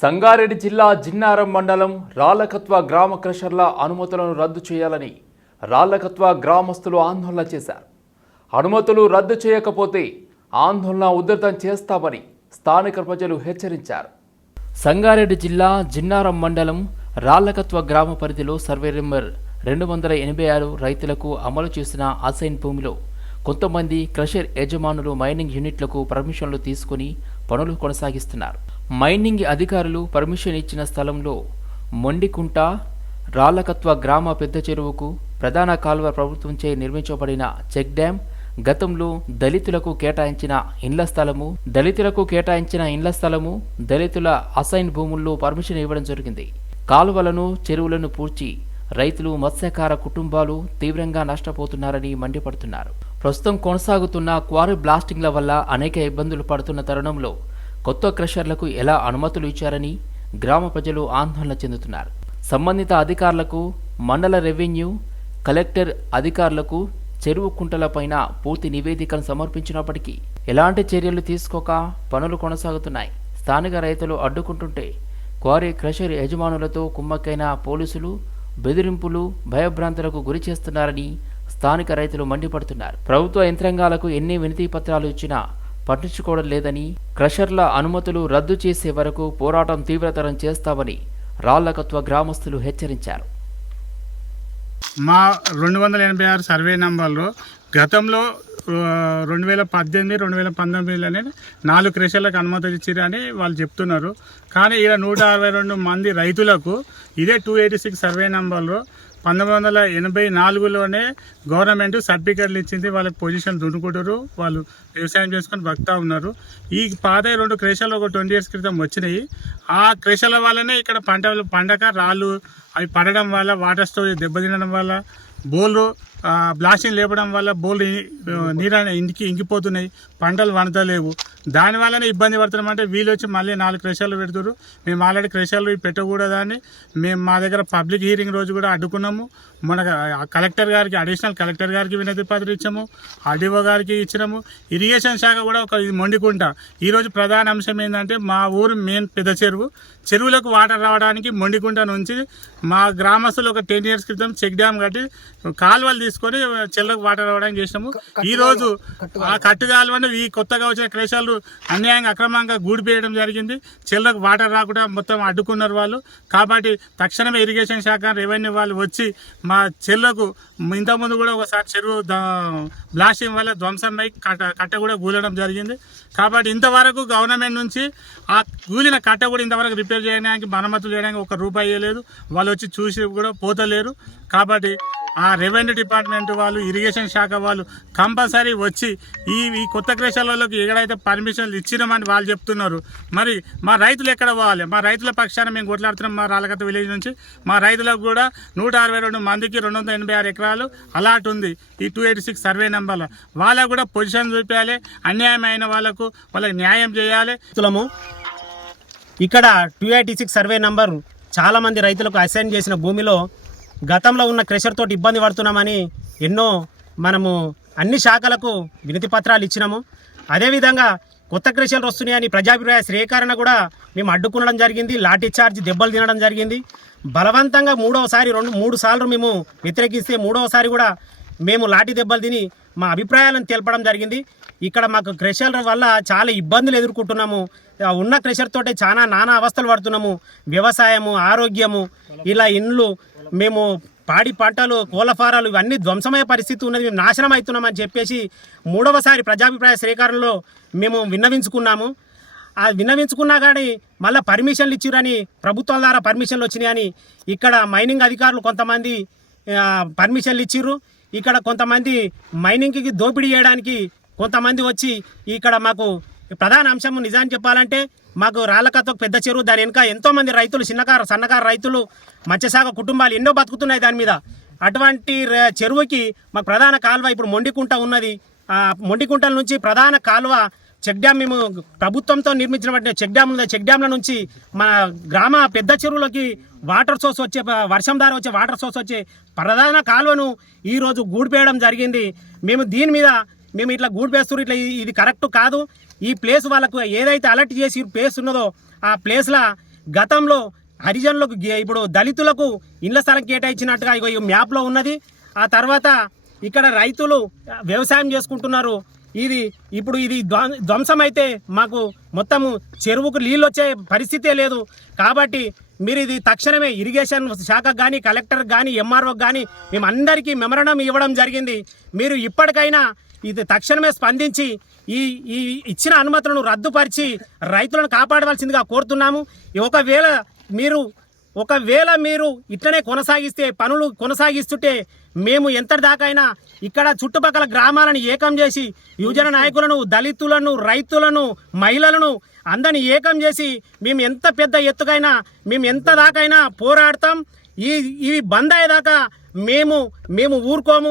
సంగారెడ్డి జిల్లా జిన్నారం మండలం రాళ్ళకత్వ గ్రామ క్రషర్ల అనుమతులను రద్దు చేయాలని రాళ్ళకత్వ గ్రామస్తులు ఆందోళన చేశారు. అనుమతులు రద్దు చేయకపోతే ఆందోళన ఉధృతం చేస్తామని స్థానిక ప్రజలు హెచ్చరించారు. సంగారెడ్డి జిల్లా జిన్నారం మండలం రాళ్ళకత్వ గ్రామ పరిధిలో సర్వే నెంబర్ రెండు వందల ఎనభై ఆరు రైతులకు అమలు చేసిన అసైన్ భూమిలో కొంతమంది క్రషర్ యజమానులు మైనింగ్ యూనిట్లకు పర్మిషన్లు తీసుకుని పనులు కొనసాగిస్తున్నారు. మైనింగ్ అధికారులు పర్మిషన్ ఇచ్చిన స్థలంలో మొండికుంట రాళ్ళకత్వ గ్రామ పెద్ద చెరువుకు ప్రధాన కాలువ ప్రభుత్వంచే నిర్మించబడిన చెక్ డ్యాం గతంలో దళితులకు కేటాయించిన ఇండ్ల స్థలము దళితులకు కేటాయించిన ఇండ్ల స్థలము దళితుల అసైన్ భూముల్లో పర్మిషన్ ఇవ్వడం జరిగింది. కాలువలను చెరువులను పూడ్చి రైతులు మత్స్యకార కుటుంబాలు తీవ్రంగా నష్టపోతున్నారని మండిపడుతున్నారు. ప్రస్తుతం కొనసాగుతున్న క్వారీ బ్లాస్టింగ్ల వల్ల అనేక ఇబ్బందులు పడుతున్న తరుణంలో కొత్త క్రషర్లకు ఎలా అనుమతులు ఇచ్చారని గ్రామ ప్రజలు ఆందోళన చెందుతున్నారు. సంబంధిత అధికారులకు మండల రెవెన్యూ కలెక్టర్ అధికారులకు చెరువు కుంటలపైన పూర్తి నివేదికను సమర్పించినప్పటికీ ఎలాంటి చర్యలు తీసుకోక పనులు కొనసాగుతున్నాయి. స్థానిక రైతులు అడ్డుకుంటుంటే క్వారీ క్రషర్ యజమానులతో కుమ్మక్కైన పోలీసులు బెదిరింపులు భయభ్రాంతులకు గురి చేస్తున్నారని స్థానిక రైతులు మండిపడుతున్నారు. ప్రభుత్వ యంత్రాంగాలకు ఎన్ని వినతి పత్రాలు ఇచ్చినా పట్టించుకోవడం లేదని క్రషర్ల అనుమతులు రద్దు చేసే వరకు పోరాటం తీవ్రతరం చేస్తామని రాళ్ళకత్వ గ్రామస్తులు హెచ్చరించారు. మా రెండు వందల ఎనభై ఆరు సర్వే నంబర్లో గతంలో రెండు వేల పద్దెనిమిది రెండు వేల పంతొమ్మిదిలోనే నాలుగు క్రెషర్లకు అనుమతి ఇచ్చిరని వాళ్ళు చెప్తున్నారు. కానీ ఇలా నూట అరవై రెండు మంది రైతులకు ఇదే టూ ఎయిటీ సిక్స్ సర్వే నంబర్లో పంతొమ్మిది వందల ఎనభై నాలుగులోనే గవర్నమెంట్ సర్టిఫికెట్లు ఇచ్చింది. వాళ్ళకి పొజిషన్ దున్నుకుంటారు. వాళ్ళు వ్యవసాయం చేసుకొని బతుకుతా ఉన్నారు. ఈ పాత రెండు క్రేషాలు ఒక ట్వంటీ ఇయర్స్ క్రితం వచ్చినాయి. ఆ క్రేషాల వల్లనే ఇక్కడ పంటలు పండక రాళ్ళు అవి పడడం వల్ల వాటర్ స్టోరేజ్ దెబ్బతినడం వల్ల బోర్లు బ్లాస్టింగ్ లేపడం వల్ల బోర్లు నీరు ఇంటికి ఇంకిపోతున్నాయి. పంటలు వండతలేవు దానివల్లనే ఇబ్బంది పడుతున్నామంటే వీళ్ళు వచ్చి మళ్ళీ నాలుగు క్రేషాలు పెడుతున్నారు మేము ఆల్రెడీ క్రేషాలు పెట్టకూడదని మేము మా దగ్గర పబ్లిక్ హీరింగ్ రోజు కూడా అడ్డుకున్నాము. మన కలెక్టర్ గారికి అడిషనల్ కలెక్టర్ గారికి వినతి పత్రం ఇచ్చాము. ఆర్డీఓ గారికి ఇచ్చినాము. ఇరిగేషన్ శాఖ కూడా ఒక ఇది మొండికుంట. ఈరోజు ప్రధాన అంశం ఏంటంటే మా ఊరు మెయిన్ పెద్ద చెరువు. చెరువులకు వాటర్ రావడానికి మొండికుంట నుంచి మా గ్రామస్తులు ఒక టెన్ ఇయర్స్ క్రితం చెక్ డ్యామ్ కట్టి కాలువలు తీసుకొని చెల్లకు వాటర్ రావడానికి చేసినాము. ఈ రోజు ఆ కట్టు కాలువను ఈ కొత్తగా వచ్చిన క్రేషాలు అన్యాయంగా అక్రమంగా గూడిపేయడం జరిగింది. చెల్లకు వాటర్ రాకుండా మొత్తం అడ్డుకున్నారు వాళ్ళు. కాబట్టి తక్షణమే ఇరిగేషన్ శాఖ రెవెన్యూ వాళ్ళు వచ్చి మా చెల్లకు ఇంతకుముందు కూడా ఒకసారి చెరువు బ్లాస్టింగ్ వల్ల ధ్వంసం అయి కట్ట కట్ట కూడా గూలడం జరిగింది. కాబట్టి ఇంతవరకు గవర్నమెంట్ నుంచి ఆ కూలిన కట్ట కూడా ఇంతవరకు రిపేర్ చేయడానికి మరమ్మతులు చేయడానికి ఒక రూపాయి ఇవ్వలేదు. వాళ్ళు వచ్చి చూసి కూడా పోతలేరు. కాబట్టి ఆ రెవెన్యూ డిపార్ట్మెంట్ వాళ్ళు ఇరిగేషన్ శాఖ వాళ్ళు కంపల్సరీ వచ్చి ఈ ఈ కొత్త క్రేషాలలోకి ఎక్కడైతే పర్మిషన్లు ఇచ్చినామని వాళ్ళు చెప్తున్నారు. మరి మా రైతులు ఎక్కడ పోవాలి? మా రైతుల పక్షాన మేము కొట్లాడుతున్నాం మా రాలకత్త విలేజ్ నుంచి. మా రైతులకు కూడా నూట అరవై రెండు మందికి రెండు వందల ఎనభై ఆరు ఎకరాలు అలాట్ ఉంది ఈ టూ ఎయిటీ సిక్స్ సర్వే నెంబర్లో. వాళ్ళకు కూడా పొజిషన్ చూపించాలి అన్యాయమైన వాళ్ళకు వాళ్ళకి న్యాయం చేయాలి. రైతులము ఇక్కడ two eighty six survey number చాలామంది రైతులకు అసైన్ చేసిన భూమిలో గతంలో ఉన్న క్రెషర్ తోటి ఇబ్బంది పడుతున్నామని ఎన్నో మనము అన్ని శాఖలకు వినతి పత్రాలు ఇచ్చినాము. అదేవిధంగా కొత్త క్రెషర్లు వస్తున్నాయని ప్రజాభిప్రాయ శ్రేకరణ కూడా మేము అడ్డుకునడం జరిగింది. లాఠీ చార్జ్ దెబ్బలు తినడం జరిగింది. బలవంతంగా మూడవసారి రెండు మూడు సార్లు మేము వ్యతిరేకిస్తే మూడవసారి కూడా మేము లాఠీ దెబ్బలు తిని మా అభిప్రాయాలను తెలపడం జరిగింది. ఇక్కడ మాకు క్రెషర్ వల్ల చాలా ఇబ్బందులు ఎదుర్కొంటున్నాము. ఉన్న క్రెషర్ తోటే చాలా నానా అవస్థలు పడుతున్నాము. వ్యవసాయము ఆరోగ్యము ఇలా ఇండ్లు మేము పాడి పంటలు కోళ్ళ ఫారాలు ఇవన్నీ ధ్వంసమయ్యే పరిస్థితి ఉన్నది. మేము నాశనం అవుతున్నామని చెప్పేసి మూడవసారి ప్రజాభిప్రాయ సేకరణలో మేము విన్నవించుకున్నాము. ఆ విన్నవించుకున్నా కానీ మళ్ళీ పర్మిషన్లు ఇచ్చిరని ప్రభుత్వం ద్వారా పర్మిషన్లు వచ్చినాయని ఇక్కడ మైనింగ్ అధికారులు కొంతమంది పర్మిషన్లు ఇచ్చిర్రు. ఇక్కడ కొంతమంది మైనింగ్కి దోపిడీ చేయడానికి కొంతమంది వచ్చి ఇక్కడ మాకు ప్రధాన అంశం నిజాన్ని చెప్పాలంటే మాకు రాళ్ళకత్వ పెద్ద చెరువు దాని వెనుక ఎంతో మంది రైతులు చిన్నకారు సన్నకారు రైతులు మత్స్యశాఖ కుటుంబాలు ఎన్నో బతుకుతున్నాయి దాని మీద. అటువంటి చెరువుకి మాకు ప్రధాన కాలువ ఇప్పుడు మొండికుంట ఉన్నది. మొండికుంటల నుంచి ప్రధాన కాలువ చెక్ డ్యామ్ మేము ప్రభుత్వంతో నిర్మించినటువంటి చెక్ డ్యామ్ ఉంది. చెక్ డ్యామ్ల నుంచి మన గ్రామ పెద్ద చెరువులోకి వాటర్ సోర్స్ వచ్చే వర్షం ద్వారా వచ్చే వాటర్ సోర్స్ వచ్చే ప్రధాన కాలువను ఈరోజు గూడిపేయడం జరిగింది. మేము దీని మీద మేము ఇట్లా గూడిపేస్తున్నారు ఇట్లా ఇది- కరెక్ట్ కాదు. ఈ ప్లేస్ వాళ్ళకు ఏదైతే అలర్ట్ చేసి ప్లేస్ ఉన్నదో ఆ ప్లేస్లో గతంలో హరిజనులకు గే- ఇప్పుడు దళితులకు ఇళ్ళ స్థలం కేటాయించినట్టుగా ఇగో ఈ మ్యాప్లో ఉన్నది. ఆ తర్వాత ఇక్కడ రైతులు వ్యవసాయం చేసుకుంటున్నారు. ఇది ఇప్పుడు ఇది ధ్వం- ధ్వంసం అయితే మాకు మొత్తము చెరువుకు నీళ్ళు వచ్చే పరిస్థితే లేదు. కాబట్టి మీరు ఇది తక్షణమే ఇరిగేషన్ శాఖకు కానీ కలెక్టర్ కానీ ఎంఆర్ఓకి కానీ మేము అందరికీ మెమరణం ఇవ్వడం జరిగింది. మీరు ఇప్పటికైనా ఇది తక్షణమే స్పందించి ఈ ఈ ఇచ్చిన అనుమతులను రద్దుపరిచి రైతులను కాపాడవలసిందిగా కోరుతున్నాము. ఒకవేళ మీరు ఒకవేళ మీరు ఇట్లనే కొనసాగిస్తే పనులు కొనసాగిస్తుంటే మేము ఎంతటి దాకైనా ఇక్కడ చుట్టుపక్కల గ్రామాలను ఏకం చేసి యువజన నాయకులను దళితులను రైతులను మహిళలను అందరిని ఏకం చేసి మేము ఎంత పెద్ద ఎత్తుకైనా మేము ఎంత దాకైనా పోరాడతాం. ఈ ఇవి బంద్ అయ్యేదాకా మేము మేము ఊరుకోము.